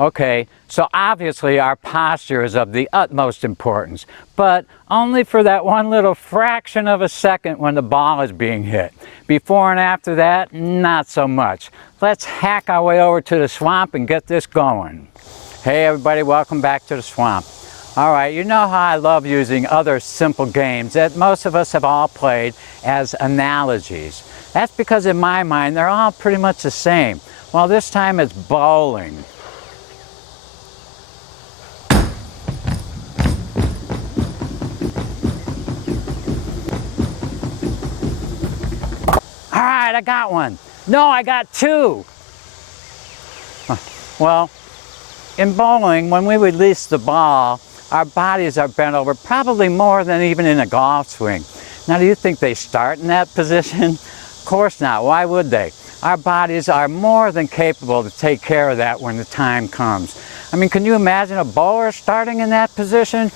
Okay, so obviously our posture is of the utmost importance, but only for that one little fraction of a second when the ball is being hit. Before and after that, not so much. Let's hack our way over to the swamp and get this going. Hey everybody, welcome back to the swamp. All right, you know how I love using other simple games that most of us have all played as analogies. That's because in my mind, they're all pretty much the same. Well, this time it's bowling. All right, I got one. No, I got two. Well, in bowling, when we release the ball, our bodies are bent over probably more than even in a golf swing. Now, do you think they start in that position? Of course not. Why would they? Our bodies are more than capable to take care of that when the time comes. I mean, can you imagine a bowler starting in that position?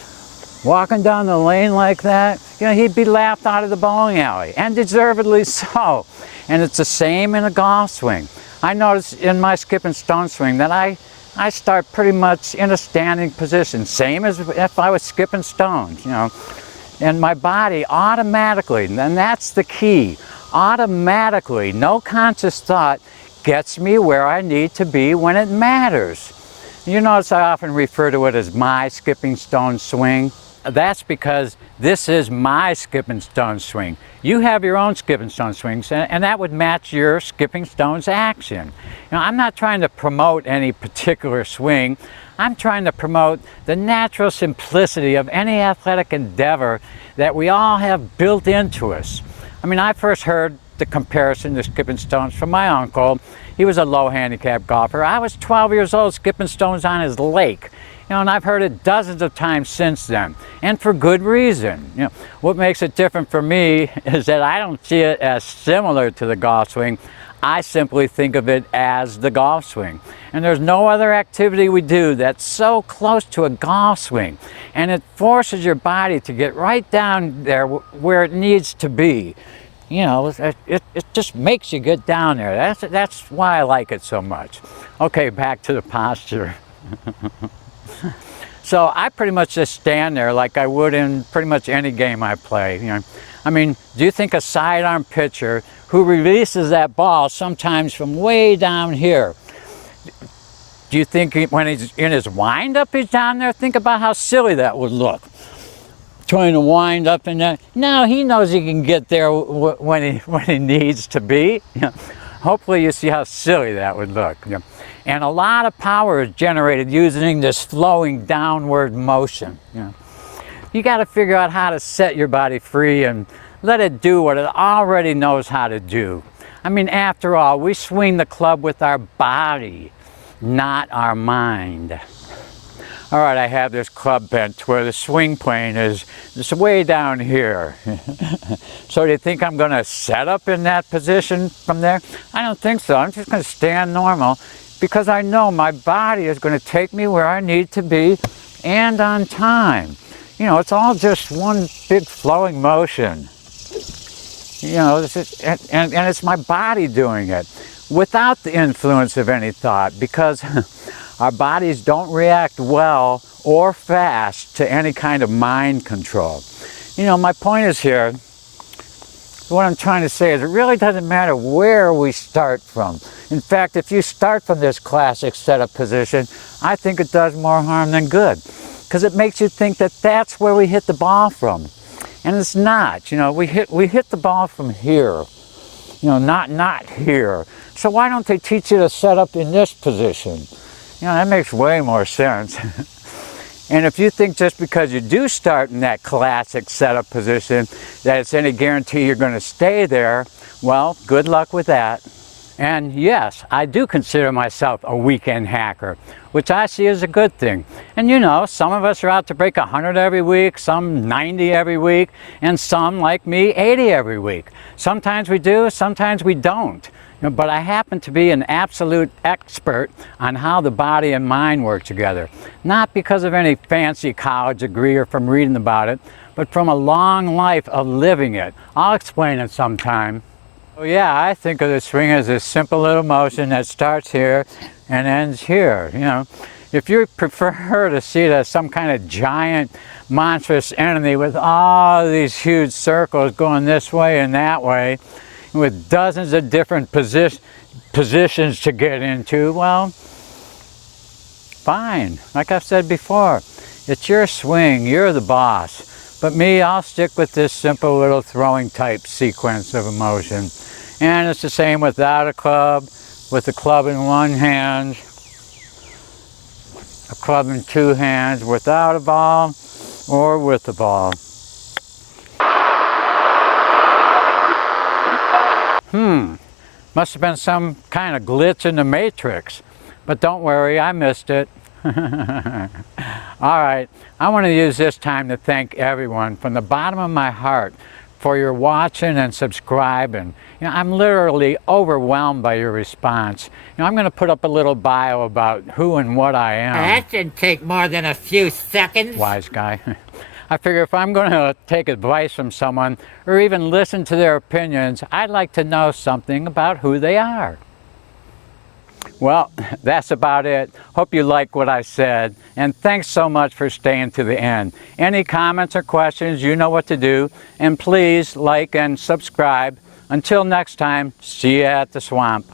Walking down the lane like that? You know, he'd be laughed out of the bowling alley, and deservedly so. And it's the same in a golf swing. I notice in my skip and stone swing that I start pretty much in a standing position, same as if I was skipping stones, you know. And my body automatically, and that's the key, automatically, no conscious thought, gets me where I need to be when it matters. You notice I often refer to it as my skipping stone swing. That's because this is my skipping stone swing. You have your own skipping stone swings, and that would match your skipping stone's action. You know, I'm not trying to promote any particular swing. I'm trying to promote the natural simplicity of any athletic endeavor that we all have built into us. I mean, I first heard the comparison to skipping stones from my uncle. He was a low handicap golfer. I was 12 years old skipping stones on his lake. You know, and I've heard it dozens of times since then, and for good reason. You know, what makes it different for me is that I don't see it as similar to the golf swing. I simply think of it as the golf swing. And there's no other activity we do that's so close to a golf swing. And it forces your body to get right down there where it needs to be. You know, it just makes you get down there. That's why I like it so much. Okay, back to the posture. So I pretty much just stand there like I would in pretty much any game I play. You know, I mean, do you think a sidearm pitcher who releases that ball sometimes from way down here, do you think when he's in his windup he's down there? Think about how silly that would look. Trying to wind up in there. No, he knows he can get there when he needs to be. You know, hopefully you see how silly that would look. You know. And a lot of power is generated using this flowing downward motion. You know. You got to figure out how to set your body free and let it do what it already knows how to do. I mean, after all, we swing the club with our body, not our mind. All right, I have this club bent where the swing plane is just way down here. So do you think I'm going to set up in that position from there? I don't think so. I'm just going to stand normal because I know my body is going to take me where I need to be and on time. You know, it's all just one big flowing motion. You know, and it's my body doing it without the influence of any thought, because our bodies don't react well or fast to any kind of mind control. You know, my point is here, what I'm trying to say is it really doesn't matter where we start from. In fact, if you start from this classic setup position, I think it does more harm than good, because it makes you think that that's where we hit the ball from. And it's not. You know, we hit the ball from here, you know, not here. So why don't they teach you to set up in this position? You know, that makes way more sense. And if you think just because you do start in that classic setup position that it's any guarantee you're going to stay there, well, good luck with that. And yes, I do consider myself a weekend hacker, which I see as a good thing. And you know, some of us are out to break 100 every week, some 90 every week, and some, like me, 80 every week. Sometimes we do, sometimes we don't. But I happen to be an absolute expert on how the body and mind work together. Not because of any fancy college degree or from reading about it, but from a long life of living it. I'll explain it sometime. Oh yeah, I think of the swing as a simple little motion that starts here, and ends here. You know, if you prefer to see it as some kind of giant monstrous entity with all these huge circles going this way and that way, with dozens of different positions to get into, well, fine. Like I've said before, it's your swing, you're the boss. But me, I'll stick with this simple little throwing type sequence of motion. And it's the same without a club, with the club in one hand, a club in two hands, without a ball or with the ball. Must have been some kind of glitch in the matrix. But don't worry, I missed it. All right, I want to use this time to thank everyone from the bottom of my heart for your watching and subscribing. You know, I'm literally overwhelmed by your response. You know, I'm going to put up a little bio about who and what I am. That didn't take more than a few seconds. Wise guy. I figure if I'm going to take advice from someone or even listen to their opinions, I'd like to know something about who they are. Well, that's about it. Hope you like what I said, and thanks so much for staying to the end. Any comments or questions, you know what to do, and please like and subscribe. Until next time, see you at the swamp.